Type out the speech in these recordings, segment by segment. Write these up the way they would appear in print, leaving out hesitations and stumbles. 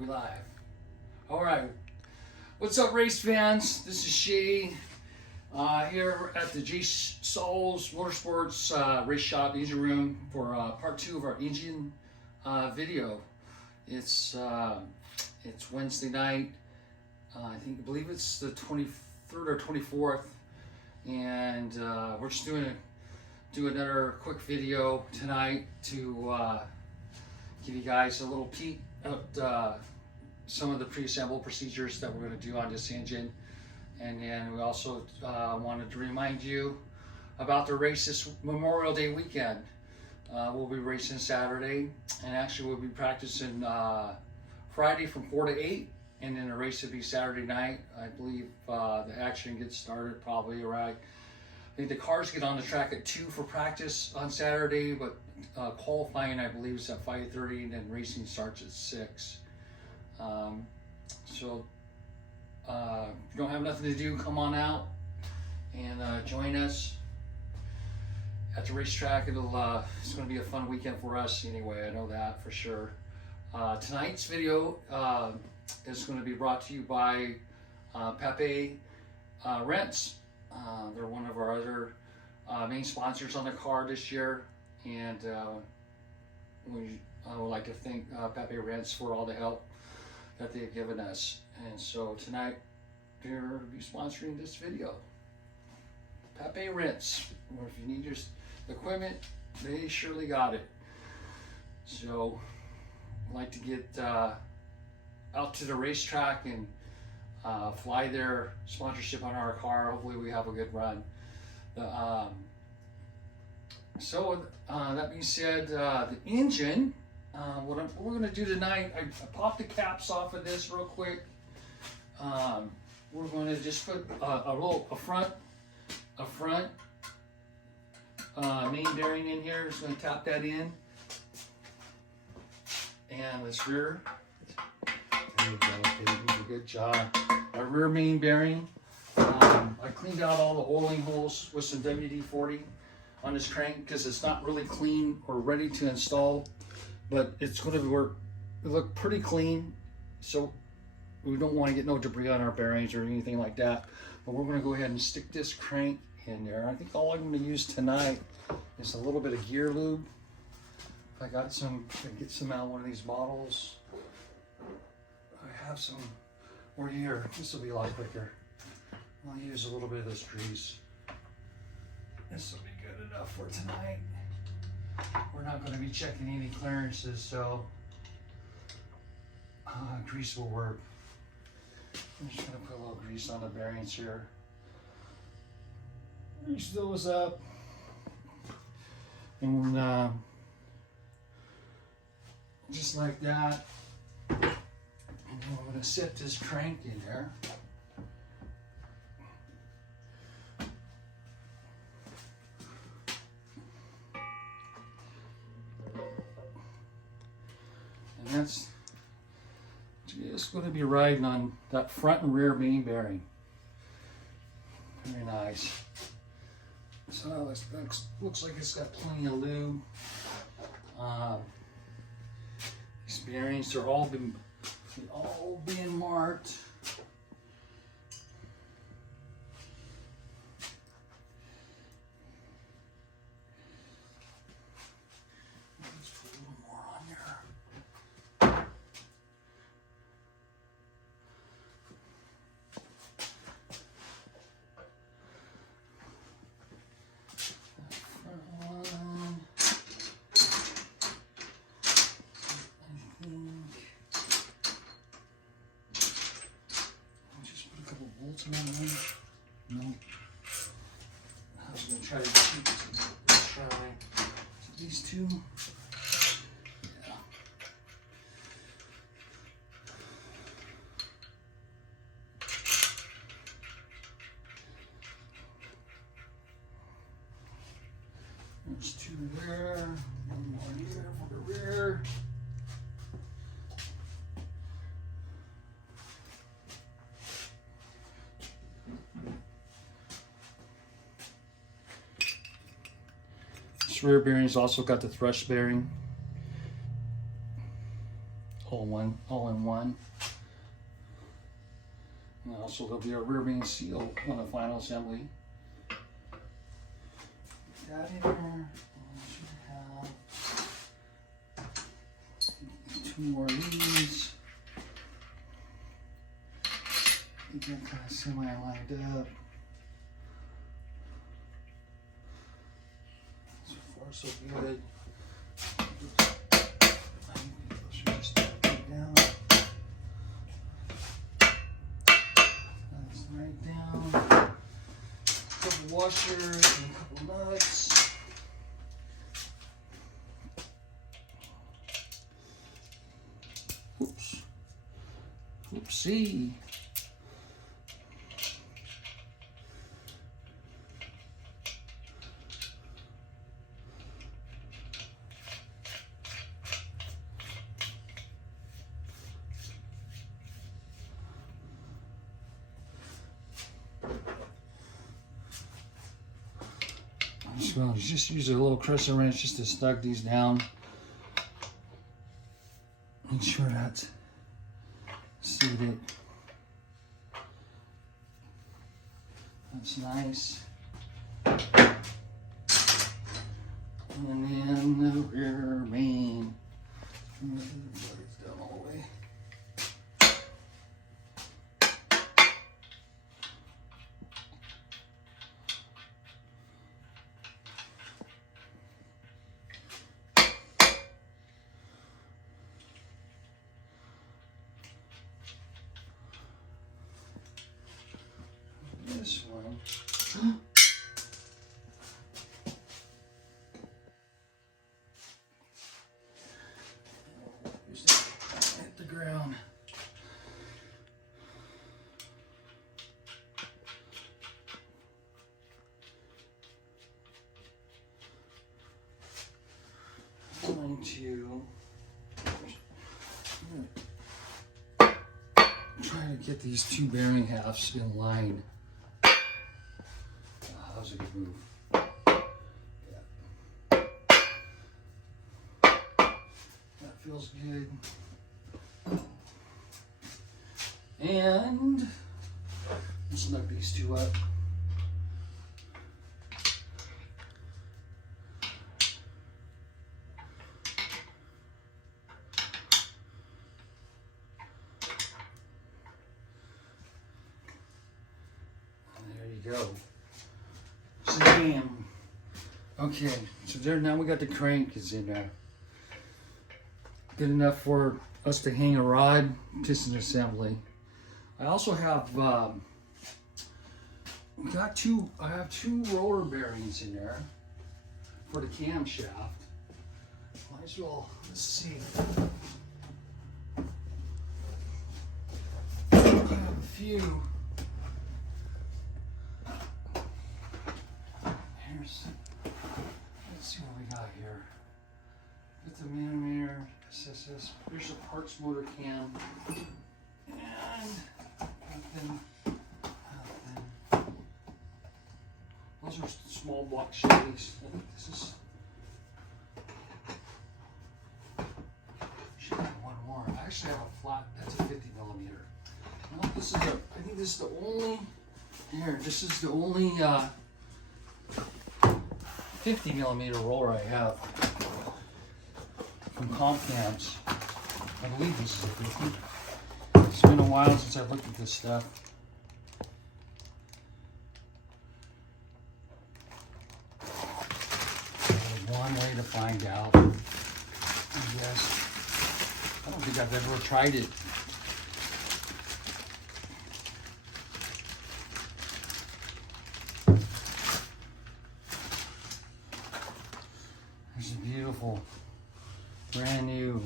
We live. All right. What's up, race fans? This is Shea here at the J Souls Motorsports Race Shop Engine Room for part 2 of our engine video. It's Wednesday night. I believe it's the 23rd or 24th, and we're just do another quick video tonight to give you guys a little peek at some of the pre-assembled procedures that we're going to do on this engine. And then we also wanted to remind you about the race this Memorial Day weekend. We'll be racing Saturday, and actually we'll be practicing Friday from 4 to 8, and then the race will be Saturday night. I believe the action gets started probably around, I think the cars get on the track at 2 for practice on Saturday, but qualifying I believe is at 5:30, and then racing starts at 6. So if you don't have nothing to do, come on out and join us at the racetrack. It's going to be a fun weekend for us anyway, I know that for sure. Tonight's video is going to be brought to you by Pepe Rents. They're one of our other main sponsors on the car this year, and I would like to thank Pepe Rents for all the help that they've given us. And so tonight they're going to be sponsoring this video. Pepe Rents, or if you need your equipment, they surely got it. So I'd like to get out to the racetrack and fly their sponsorship on our car. Hopefully we have a good run. So that being said, the engine, what we're going to do tonight, I popped the caps off of this real quick. We're going to just put a front main bearing in here. Just going to tap that in, and this rear. There you go, baby. Good job. Our rear main bearing. I cleaned out all the oiling holes with some WD-40 on this crank because it's not really clean or ready to install, but it's going to look pretty clean. So we don't want to get no debris on our bearings or anything like that. But we're going to go ahead and stick this crank in there. I think all I'm going to use tonight is a little bit of gear lube. I got some, get some out of one of these bottles. I have some over here. This will be a lot quicker. I'll use a little bit of this grease. This will be good enough for tonight. We're not going to be checking any clearances, so grease will work. I'm just going to put a little grease on the bearings here. Grease those up. And just like that. And then we're going to set this crank in there. And that's just going to be riding on that front and rear main bearing. Very nice. So this looks like it's got plenty of lube. These bearings are all being marked. Let's put a little more on there. No. I was going to try to keep these two. Yeah. There's 2 there. 1 more here for the rear. This rear bearing's also got the thrust bearing. all in one. And also there'll be a rear main seal on the final assembly. That in there. And I should have 2 more of these. Get them kind of semi-lined up. So far, so good. I should just put it down. That's right down. A couple washers and a couple nuts. Oops. Oopsie. Well, just use a little crescent wrench just to snug these down. Make sure that's seated. That's nice. And then the rear main. It's down all the way. This one. Hit the ground. I'm going to try to get these 2 bearing halves in line. That was a good move. Yeah. That feels good. And let's snug these 2 up. Go. Bam. Okay, so there now we got the crank is in there. Good enough for us to hang a rod piston assembly. I also have I have 2 roller bearings in there for the camshaft. Might as well, let's see. I have a few. Let's see what we got here. 50mm SSS. There's a parts motor cam. And nothing. Those are small block Chevys. I think this is. Should have one more. I actually have a flat. That's a 50mm. No, this is a. I think this is the only. Here, this is the only. 50mm roller I have from Compcams. I believe this is a 50. It's been a while since I looked at this stuff. There's one way to find out. I guess. I don't think I've ever tried it. There's a beautiful, brand new,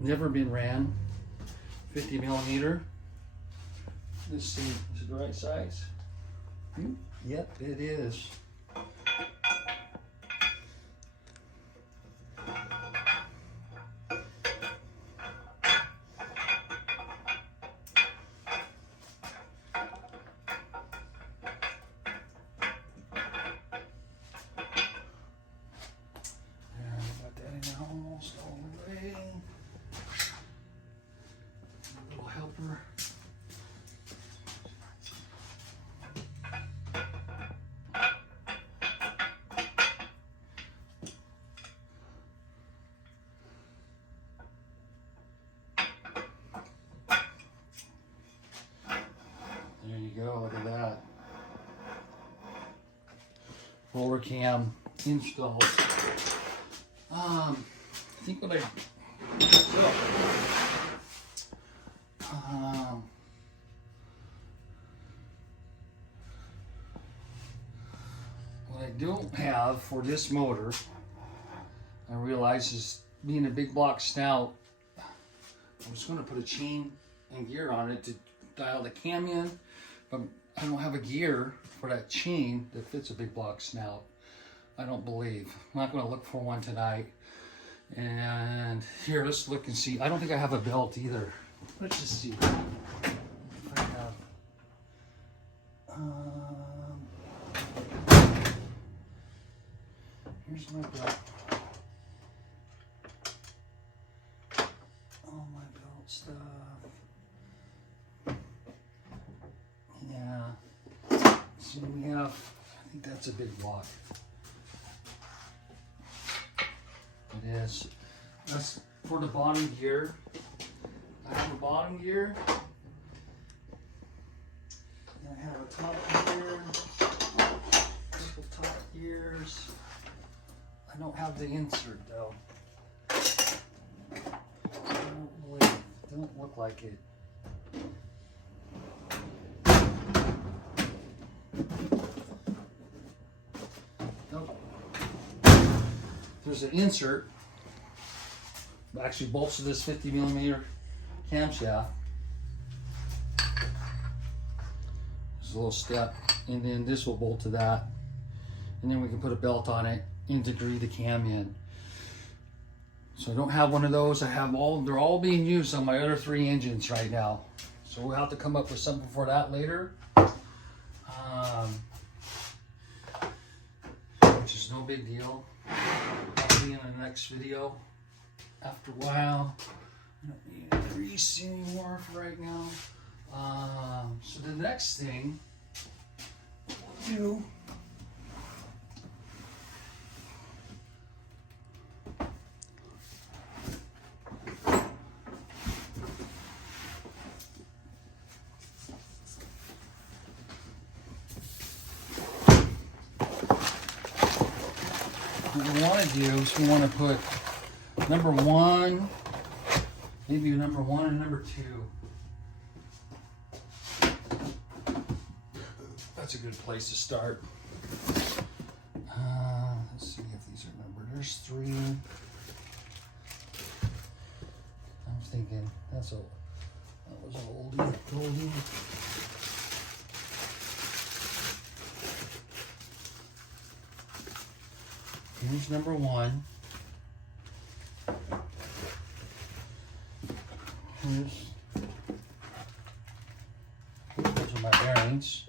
never been ran, 50mm. Let's see, is it the right size? Yep, it is. Almost all the way. Okay. A little helper. There you go, look at that. Roller cam installs. I think what I don't have for this motor, I realize, is being a big block snout. I was going to put a chain and gear on it to dial the cam in, but I don't have a gear for that chain that fits a big block snout. I don't believe. I'm not going to look for one tonight. And here, let's look and see. I don't think I have a belt either. Let's just see if I have. Here's my belt. All my belt stuff. Yeah. So we have, I think that's a big block. It is. That's for the bottom gear. I have a bottom gear. And I have a top gear. Couple top gears. I don't have the insert though. Don't look like it. Nope. There's an insert. Actually bolts to this 50mm camshaft. There's a little step, and then this will bolt to that, and then we can put a belt on it and degree the cam in. So I don't have one of those. I have all, they're all being used on my other 3 engines right now. So we'll have to come up with something for that later. Which is no big deal. I'll be in the next video after a while. I don't need a grease anymore for right now. So the next thing we'll do what we want to do is we want to put number 1, maybe number 1 and number 2. That's a good place to start. Let's see if these are numbered. There's 3. I'm thinking that was an oldie. Here's number 1. Those are my bearings.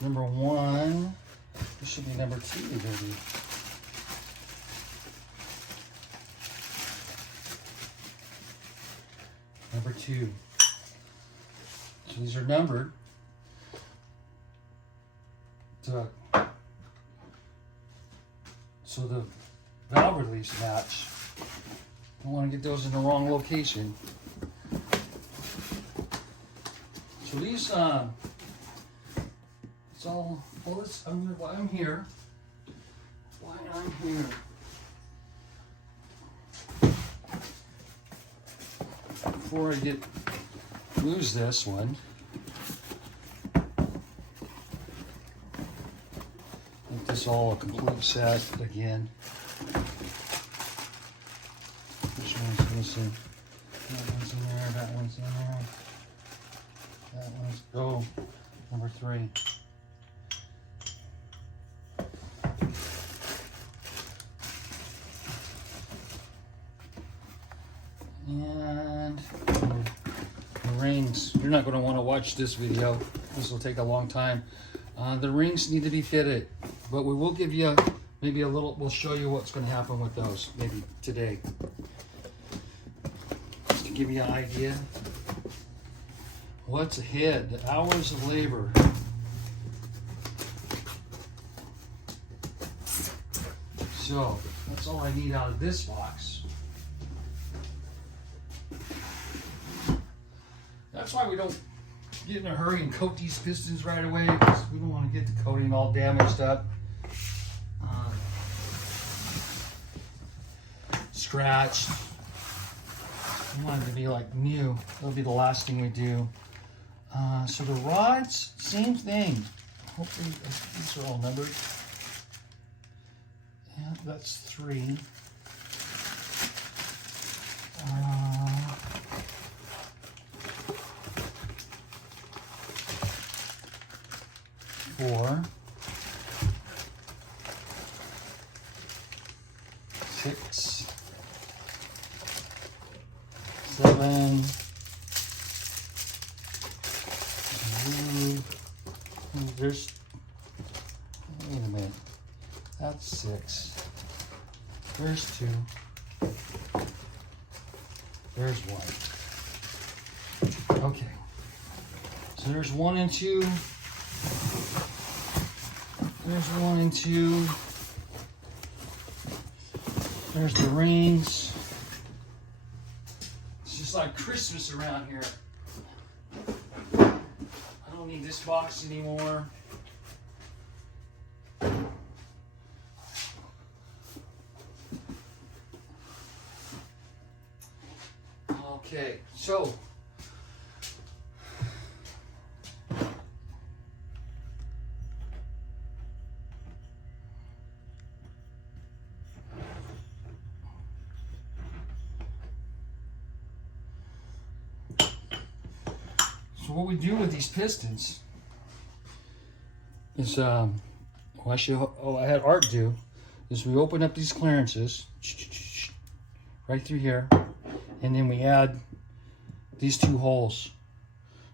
Number 1. This should be number 2, maybe. Number 2. So these are numbered. So the valve release match. I don't want to get those in the wrong location. So these, it's all, well, why I'm here. Before I lose this one, make this all a complete set again. Which one's missing? That one's in there, that one's in there. That one's, number 3. And the rings, you're not going to want to watch this video. This will take a long time. The rings need to be fitted, but we will give you maybe a little, we'll show you what's going to happen with those maybe today. give you an idea what's ahead. The hours of labor. So that's all I need out of this box. That's why we don't get in a hurry and coat these pistons right away, because we don't want to get the coating all damaged up. Scratched. We want it to be like new. That'll be the last thing we do. So the rods, same thing. Hopefully these are all numbered. Yeah, that's 3. 4, 6, 7. There's, wait a minute, that's 6. There's 2. There's 1. Okay. So there's 1 and 2. There's 1 and 2. There's the rings. It's just like Christmas around here. I don't need this box anymore. Okay, so what we do with these pistons is, I had Art do, is we open up these clearances right through here, and then we add these 2 holes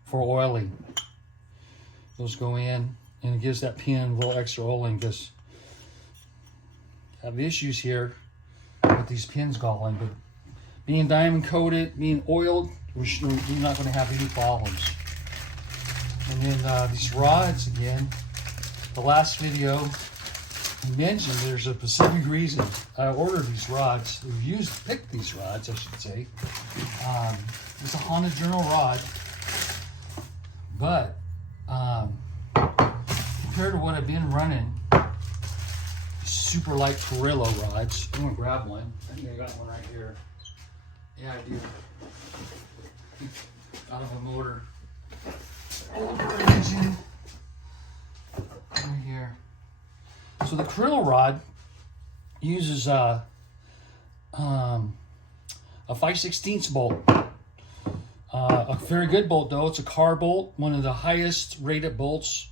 for oiling. Those go in, and it gives that pin a little extra oiling, because I have issues here with these pins galling, but being diamond coated, being oiled, we're not going to have any problems. And then these rods, again, the last video I mentioned there's a specific reason I ordered these rods. Picked these rods, I should say. It's a Honda Journal rod, but compared to what I've been running, super light Perillo rods. I'm gonna grab one. I think I got one right here. Yeah, I do. Out of a motor. Older engine. Right here. So the Perillo rod uses a 5/16 bolt. A very good bolt though. It's a car bolt, one of the highest rated bolts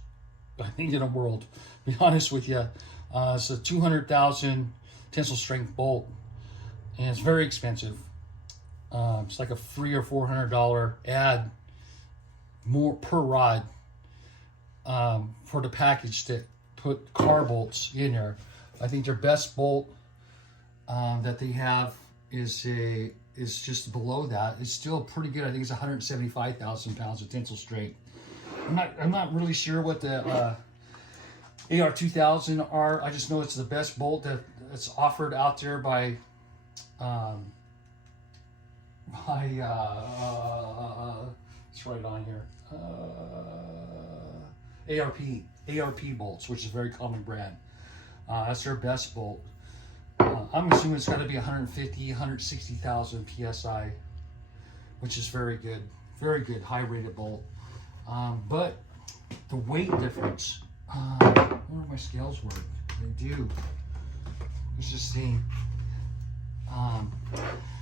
I think in the world. To be honest with you, it's a 200,000 tensile strength bolt, and it's very expensive. It's like a $300 or $400 ad more per rod for the package to put car bolts in there. I think their best bolt that they have is just below that. It's still pretty good. I think it's 175,000 pounds of tensile strength. I'm not really sure what the AR2000 are. I just know it's the best bolt that's offered out there by it's right on here. ARP bolts, which is a very common brand. That's their best bolt. I'm assuming it's got to be 150, 160,000 PSI, which is very good, high rated bolt. But the weight difference, I wonder if my scales work. They do. Let's just see.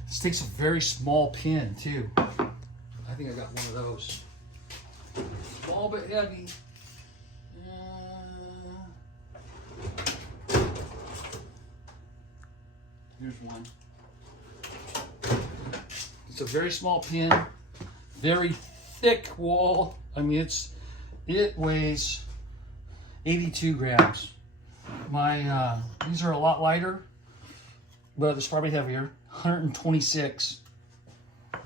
This takes a very small pin too. I think I got one of those. Small but heavy. Here's one. It's a very small pin, very thick wall. I mean, it weighs 82 grams. These are a lot lighter, but it's probably heavier. 126.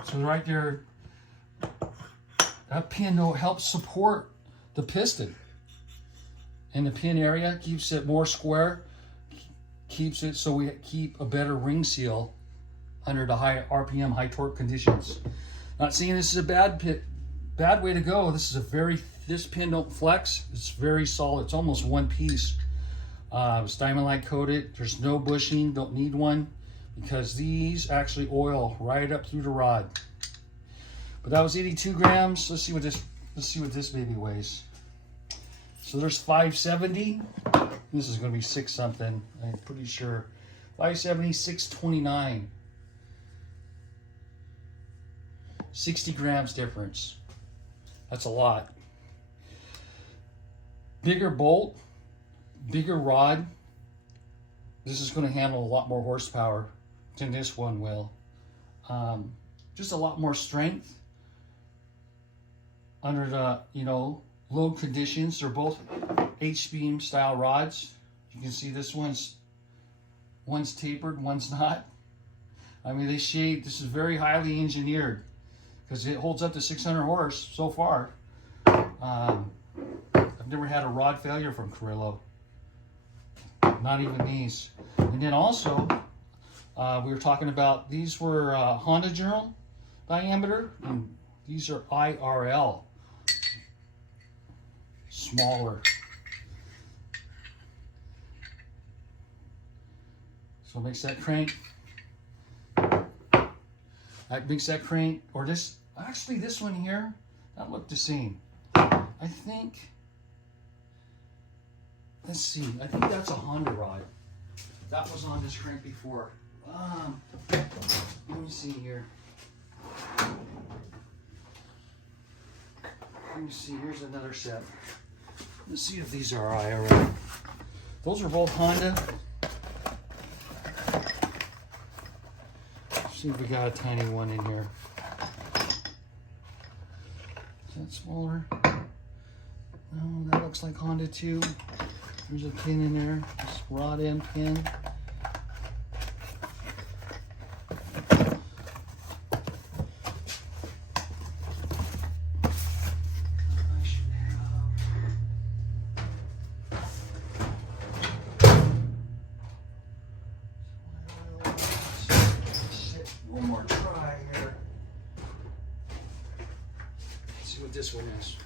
So right there, that pin though helps support the piston. And the pin area keeps it more square, keeps it so we keep a better ring seal under the high RPM, high torque conditions. Not saying this is a bad way to go. This pin don't flex. It's very solid. It's almost one piece. It's diamond light coated. There's no bushing. Don't need one because these actually oil right up through the rod. But that was 82 grams. Let's see what this baby weighs. So there's 570. This is going to be 6 something. I'm pretty sure. 570, 629. 60 grams difference. That's a lot. Bigger bolt, bigger rod. This is going to handle a lot more horsepower than this one will. Just a lot more strength under the, load conditions. They're both H-beam style rods. You can see this one's tapered, one's not. I mean, this is very highly engineered because it holds up to 600 horse so far. I've never had a rod failure from Carrillo. Not even these. And then also, we were talking about, these were Honda Journal diameter, and these are IRL. Smaller. So it makes that crank. That makes that crank, or this, actually this one here, that looked the same. I think, let's see, I think that's a Honda rod. That was on this crank before. Let me see here. Let me see, here's another set. Let's see if these are IRL. Those are both Honda. Let's see if we got a tiny one in here. Is that smaller? No, that looks like Honda too. There's a pin in there, this rod end pin. One more try here. Let's see what this one is.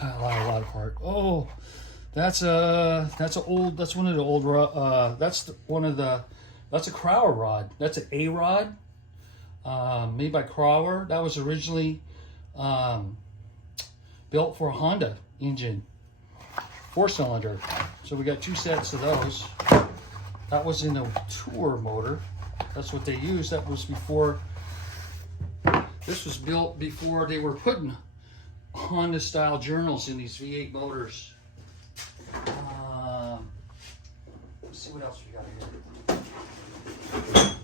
A lot apart. Oh, that's one of the old that's a Crower rod. That's an A rod, made by Crower. That was originally built for a Honda engine, 4-cylinder. So we got 2 sets of those. That was in a tour motor. That's what they used. That was before. This was built before they were putting Honda style journals in these V8 motors. Let's see what else we got here.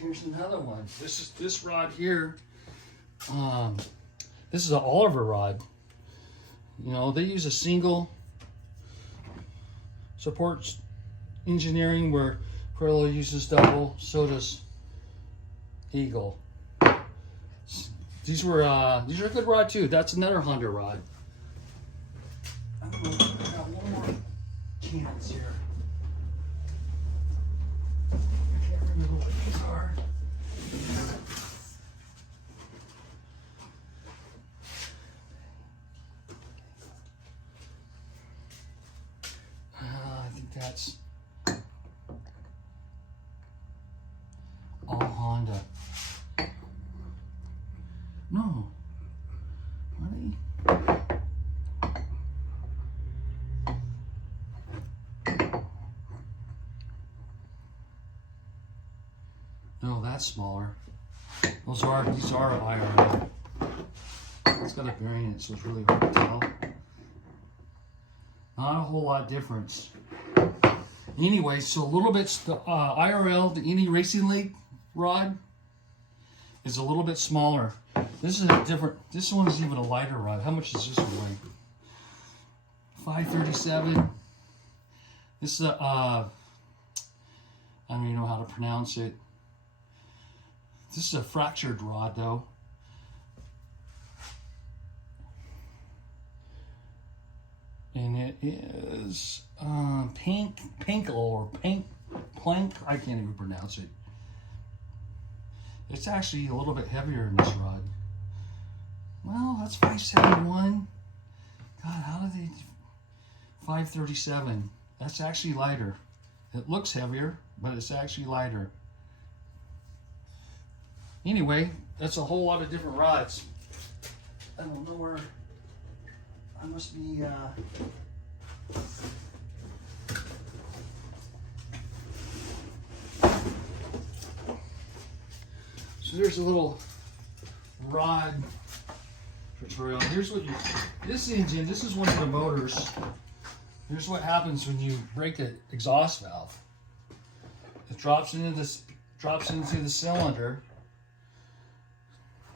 Here's another one. This rod here. This is an Oliver rod. They use a single supports engineering where Carrillo uses double, so does Eagle. These are a good rod too. That's another Honda rod. I got one more cans here. I can't remember what these are. I think that's all Honda. No. Are they? No, that's smaller. These are IRL. It's got a variant, so it's really hard to tell. Not a whole lot difference. Anyway, so a little bit, the IRL, the Indy Racing League rod is a little bit smaller. This is this one is even a lighter rod. How much does this one weigh? 537. This is a, I don't even know how to pronounce it. This is a fractured rod though. And it is Pinkle or Plank. I can't even pronounce it. It's actually a little bit heavier in this rod. Well, that's 571. God, how did they? 537. That's actually lighter. It looks heavier, but it's actually lighter. Anyway, that's a whole lot of different rods. I don't know where. I must be. So there's a little rod tutorial. Here's what this engine. This is one of the motors. Here's what happens when you break the exhaust valve. It drops into the cylinder.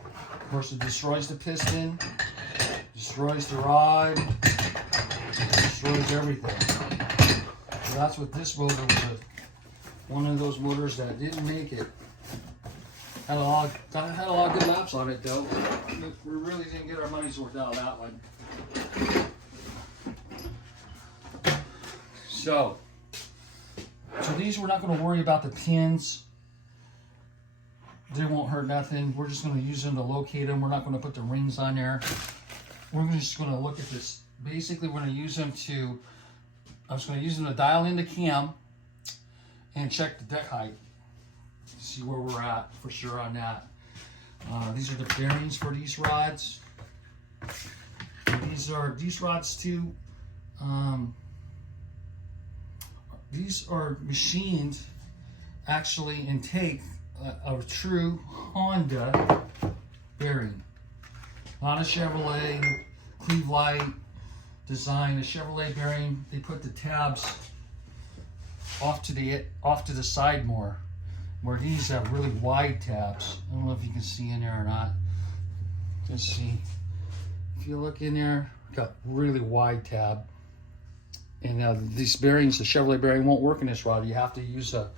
Of course, it destroys the piston, destroys the rod, destroys everything. So that's what this motor was. One of those motors that didn't make it. Had a lot of good laps on it though. We really didn't get our money's worth out of that one. So these, we're not going to worry about the pins. They won't hurt nothing. We're just going to use them to locate them. We're not going to put the rings on there. We're just going to look at this. Basically, we're going to use them to, I was going to use them to dial in the cam and check the deck height. See where we're at for sure on that. These are the bearings for these rods. These rods too. These are machined actually and take a true Honda bearing, not a Chevrolet Cleve-Lite design. A Chevrolet bearing, they put the tabs off to the side more, where these have really wide tabs. I don't know if you can see in there or not. Let's see. If you look in there, got really wide tab. And these bearings, the Chevrolet bearing won't work in this rod. You have to use a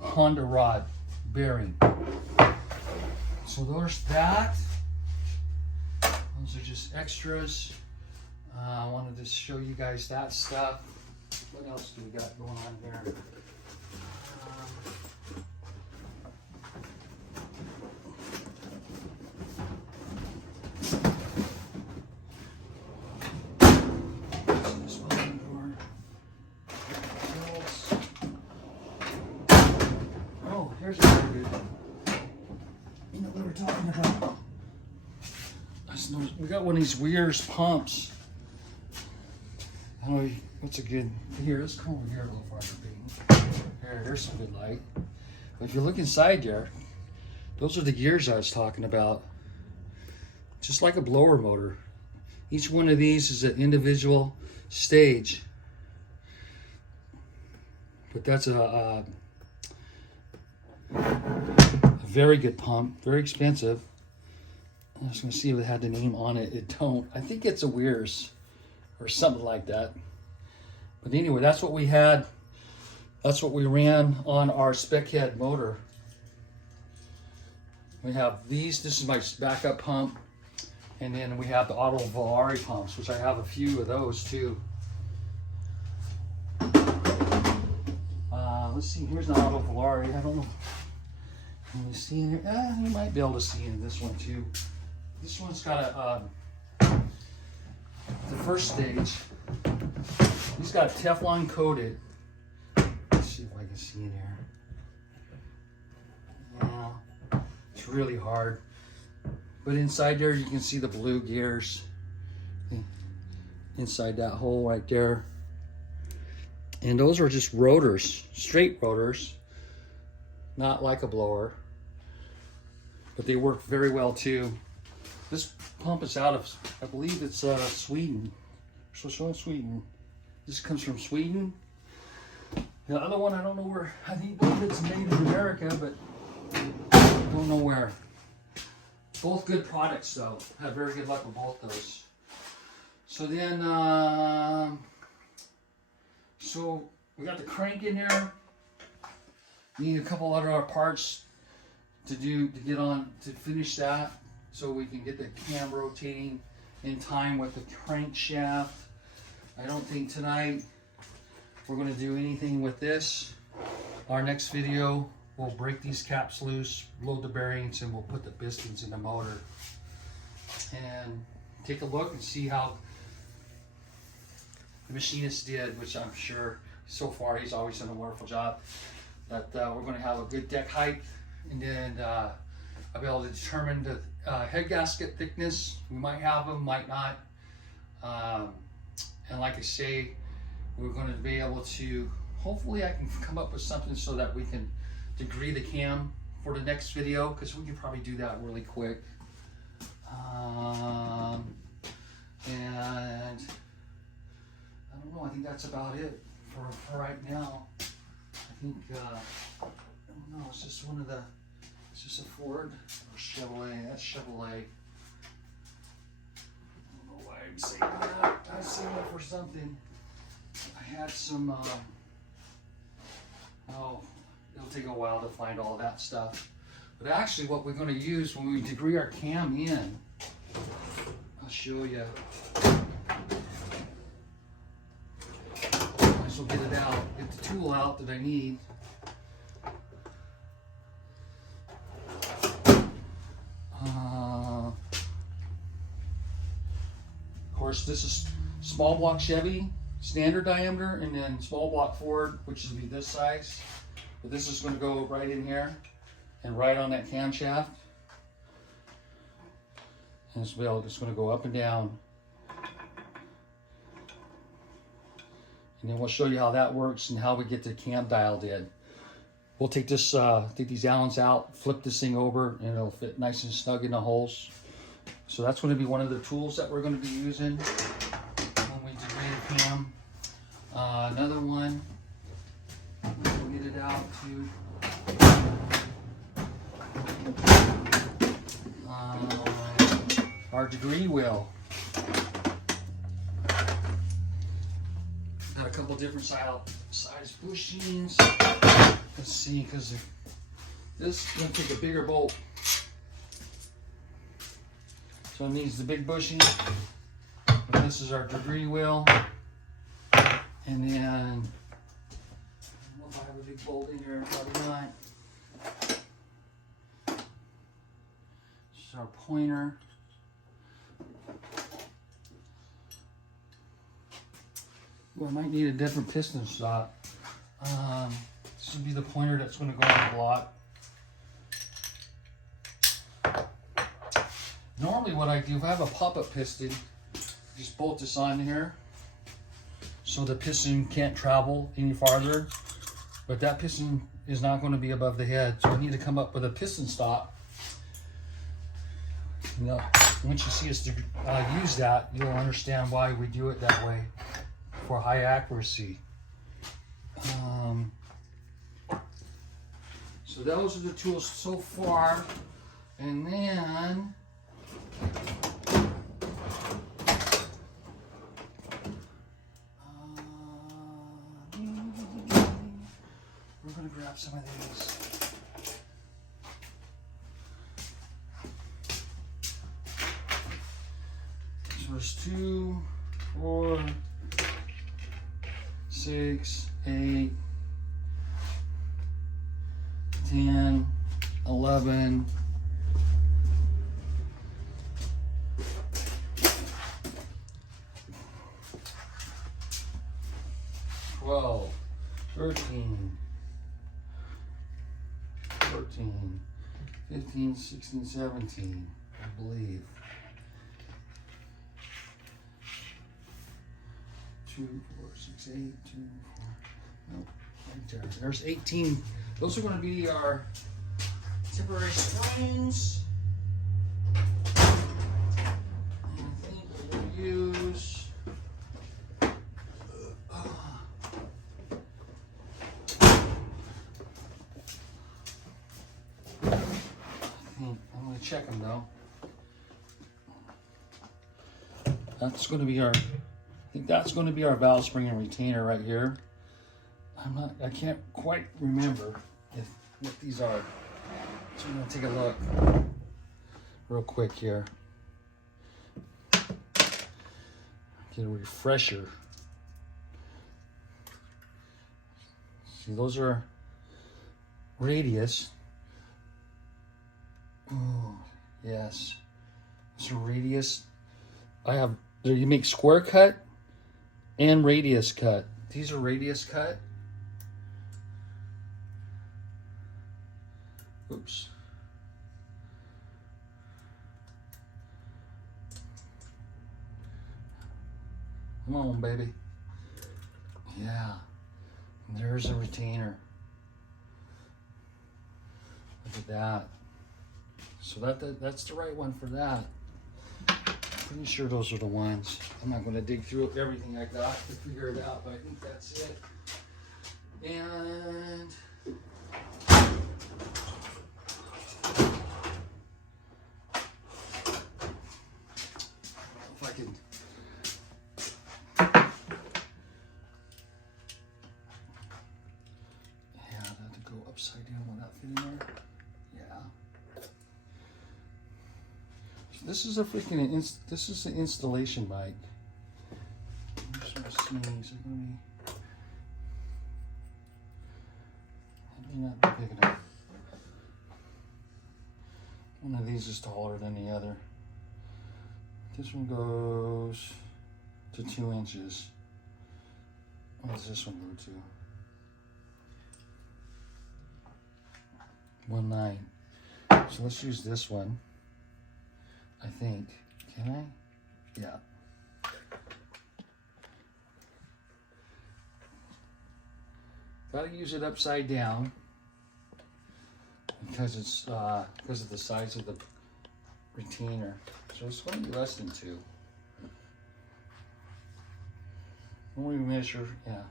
Honda rod bearing. So there's that. Those are just extras. I wanted to show you guys that stuff. What else do we got going on here? Here's a very good. You know what we're talking about. We got one of these Weir's pumps. I don't know what's a good. Here, let's come over here a little farther. There's some good light. But if you look inside there, those are the gears I was talking about. Just like a blower motor. Each one of these is an individual stage. But that's a very good pump, very expensive. I was going to see if it had the name on it. It don't. I think it's a Weir's or something like that. But anyway, that's what we had. That's what we ran on our spec head motor. We have these. This is my backup pump. And then we have the Otto Volare pumps, which I have a few of those too. Let's see. Here's an Otto Volare. I don't know. Can you see in here? You might be able to see in this one too. This one's got the first stage. He's got Teflon coated. Let's see if I can see in here. Yeah, it's really hard. But inside there, you can see the blue gears. Inside that hole right there. And those are just rotors, straight rotors. Not like a blower. But they work very well too. This pump is out of, I believe it's Sweden. So Sweden. This comes from Sweden. The other one, I don't know where. I think it's made in America, but I don't know where. Both good products though. Had very good luck with both those. So then, so We got the crank in there. Need a couple other parts to finish that, so we can get the cam rotating in time with the crankshaft. I don't think tonight we're going to do anything with this. Our next video, we'll break these caps loose, load the bearings, and we'll put the pistons in the motor and take a look and see how the machinist did, which I'm sure so far he's always done a wonderful job. But we're going to have a good deck height, and then I'll be able to determine the head gasket thickness. We might have them, might not. And like I say, we're going to be able to, hopefully I can come up with something so that we can degree the cam for the next video, because we can probably do that really quick. And I don't know, I think that's about it for right now. I think, I don't know, it's just it's just a Ford or Chevrolet. That's Chevrolet. I don't know why I'm saying that. I was saying that for something. I had some, it'll take a while to find all that stuff. But actually what we're going to use when we degree our cam in, I'll show you. Might as well get it out, get the tool out that I need. Of course, this is small block Chevy, standard diameter, and then small block Ford, which would be this size. But this is going to go right in here and right on that camshaft. And this belt is going to go up and down. And then we'll show you how that works and how we get the cam dialed in. We'll take this, take these Allens out, flip this thing over, and it'll fit nice and snug in the holes. So that's going to be one of the tools that we're going to be using when we degree the cam. Another one, we'll get it out to our degree wheel. Got a couple different size bushings. Let's see, because this is going to take a bigger bolt. So it needs the big bushing. And this is our degree wheel. And then, I don't know if I have a big bolt in here, probably not. This is our pointer. Well, I might need a different piston stop. This would be the pointer that's going to go on the block. Normally what I do, if I have a pop-up piston, just bolt this on here so the piston can't travel any farther. But that piston is not going to be above the head, so I need to come up with a piston stop. You know, once you see us use that, you'll understand why we do it that way, for high accuracy. So those are the tools so far, and then we're going to grab some of these. So there's 2, 4, 6, 8, 10, 11, 12, 13, 14, 15, 16, 17, I believe. 2, 4, 6, 8, 2, 4. Nope, right there. There's 18. Those are going to be our temporary springs. And I think we'll use I'm going to check them though. That's going to be our, I think that's going to be our valve spring and retainer right here. I can't quite remember what these are. So I'm gonna take a look real quick here. Get a refresher. See, those are radius. Oh, yes. Those are radius. You make square cut and radius cut. These are radius cut. Oops. Come on, baby. Yeah. And there's a retainer. Look at that. So that's the right one for that. Pretty sure those are the ones. I'm not going to dig through everything I got to figure it out, but I think that's it. And if I can, yeah, I'd have to go upside down without fitting there. Yeah. So this is a freaking this is the installation bike. I'm just gonna sneeze. It may not be big enough. One of these is taller than the other. This one goes to 2 inches. What does this one go to? 1.9. So let's use this one. I think. Can I? Yeah. Gotta use it upside down because it's because of the size of the retainer. So it's going to be less than 2. When we measure, yeah.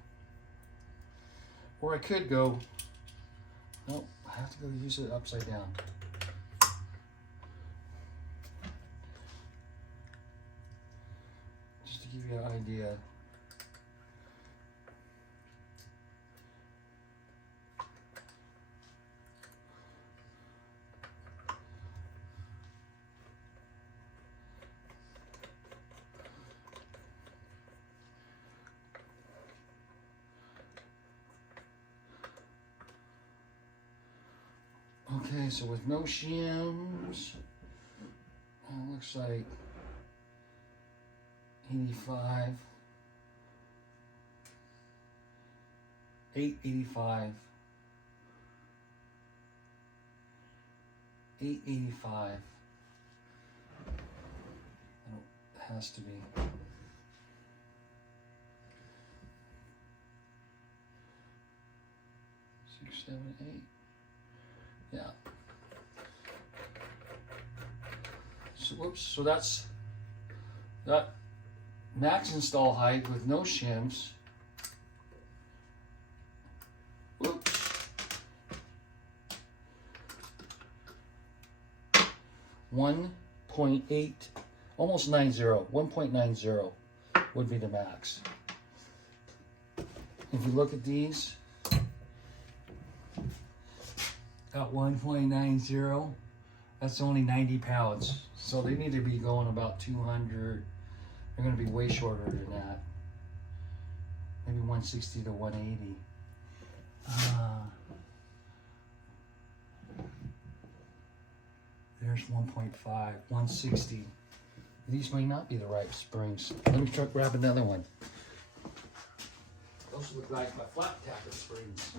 Or I could go. Nope, I have to go use it upside down. Just to give you an idea. Okay, so with no shims, it looks like 85, 885, 885. It has to be. Six, 7, 8. Yeah. So, whoops. So that's that max install height with no shims. Whoops. 1.8, almost 90. 1.90 would be the max. If you look at these. At 1.90, that's only 90 pounds. So they need to be going about 200. They're going to be way shorter than that. Maybe 160 to 180. There's 1.5, 160. These may not be the right springs. Let me try grab another one. Those look like my flat tappet springs.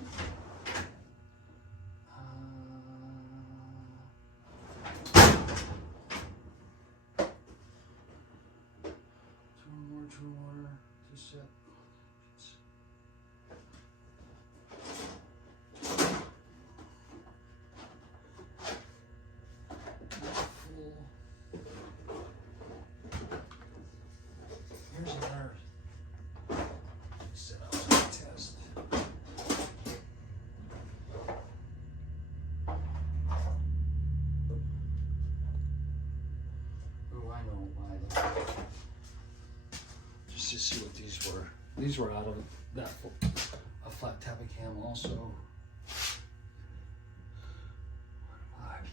Two more to set. Here's another set up to test. Oh, I know why. Just to see what these were. These were out of a a flat tappet cam also.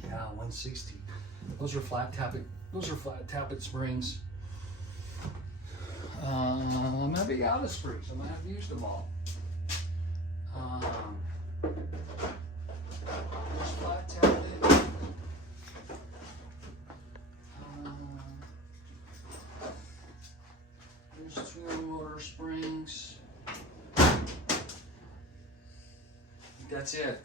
Yeah, 160. Those are flat tappet. Those are flat tappet springs. I'm gonna be out of springs. I'm gonna have to use them all. There's flat tappet. There's 2 motor springs. That's it.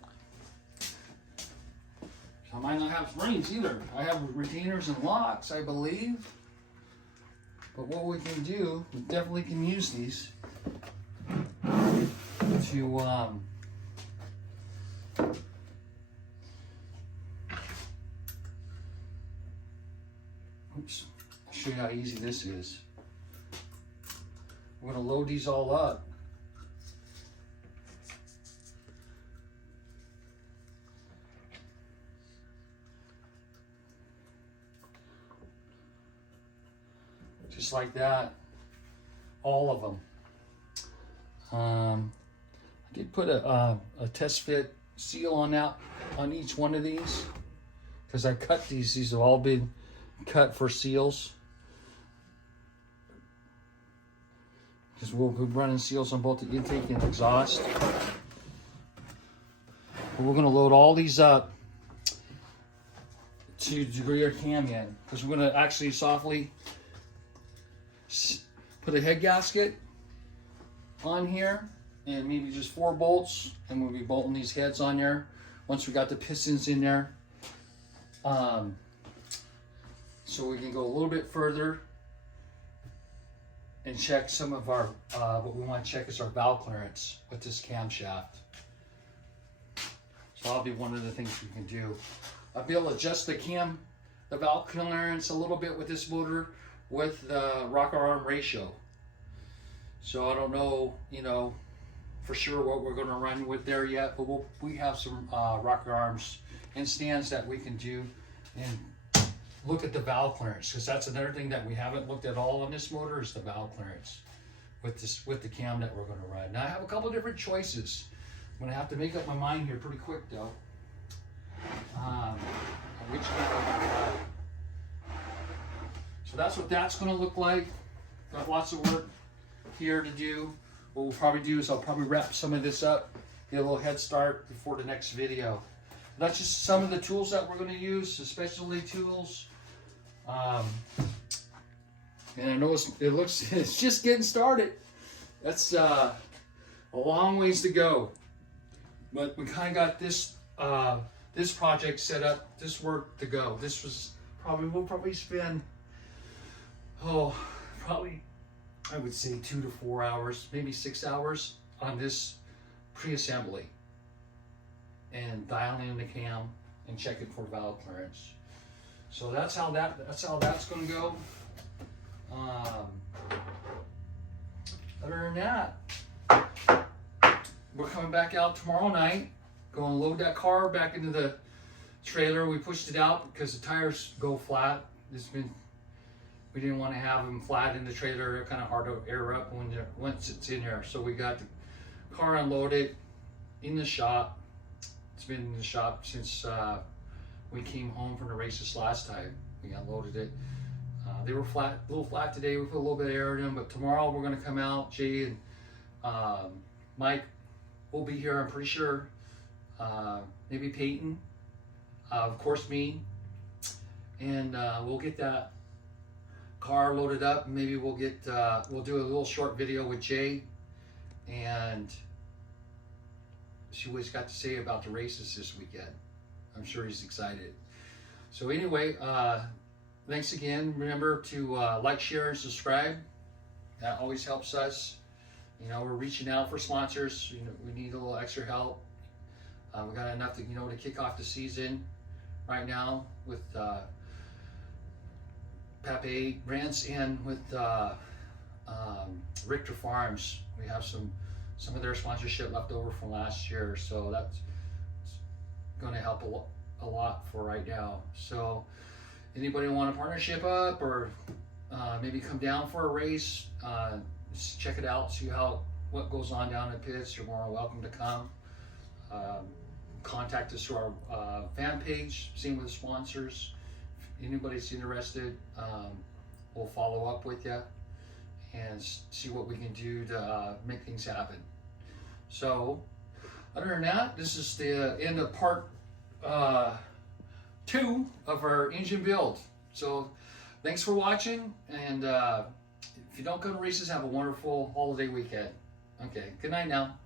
I might not have springs either. I have retainers and locks, I believe. But what we can do, we definitely can use these to oops, I'll show you how easy this is. We're gonna load these all up. Just like that, all of them. I did put a test fit seal on each one of these because I cut these. These have all been cut for seals because we'll be running seals on both the intake and exhaust. But we're going to load all these up to the rear cam in because we're going to actually softly put a head gasket on here and maybe just 4 bolts, and we'll be bolting these heads on there once we got the pistons in there. So we can go a little bit further and check some of our, what we want to check is our valve clearance with this camshaft. So that'll be one of the things we can do. I'll be able to adjust the valve clearance a little bit with this motor with the rocker arm ratio. So I don't know, for sure what we're going to run with there yet, but we have some rocker arms and stands that we can do and look at the valve clearance, because that's another thing that we haven't looked at all on this motor is the valve clearance with the cam that we're going to run. Now I have a couple of different choices. I'm going to have to make up my mind here pretty quick though. Which cam I'm going to run. So that's what that's going to look like. Got lots of work here to do. What we'll probably do is I'll probably wrap some of this up, get a little head start before the next video. That's just some of the tools that we're going to use, especially tools. And I know it's just getting started. That's a long ways to go. But we kind of got this this project set up, this work to go. This was we'll probably spend probably, I would say 2 to 4 hours, maybe 6 hours on this pre-assembly and dialing in the cam and checking for valve clearance. So that's how that's going to go. Other than that, we're coming back out tomorrow night, going to load that car back into the trailer. We pushed it out because the tires go flat. We didn't want to have them flat in the trailer. They're kind of hard to air up once it's in there. So we got the car unloaded in the shop. It's been in the shop since we came home from the races last time. We unloaded it. They were a little flat today. We put a little bit of air in them, but tomorrow we're going to come out. Jay and Mike will be here, I'm pretty sure. Maybe Peyton, of course me, and we'll get that car loaded up. Maybe we'll do a little short video with Jay and see what he's got to say about the races this weekend. I'm sure he's excited. So anyway, thanks again. Remember to like, share, and subscribe. That always helps us. We're reaching out for sponsors. We need a little extra help. We got enough to to kick off the season right now with Pepe Brands and with Richter Farms. We have some of their sponsorship left over from last year, so that's going to help a lot for right now. So anybody want a partnership up or maybe come down for a race, just check it out, see how what goes on down at Pitts, you're more welcome to come. Contact us through our fan page, same with the sponsors. If anybody's interested, we'll follow up with you and see what we can do to make things happen. So, other than that, this is the end of part 2 of our engine build. So, thanks for watching, and if you don't go to races, have a wonderful holiday weekend. Okay, good night now.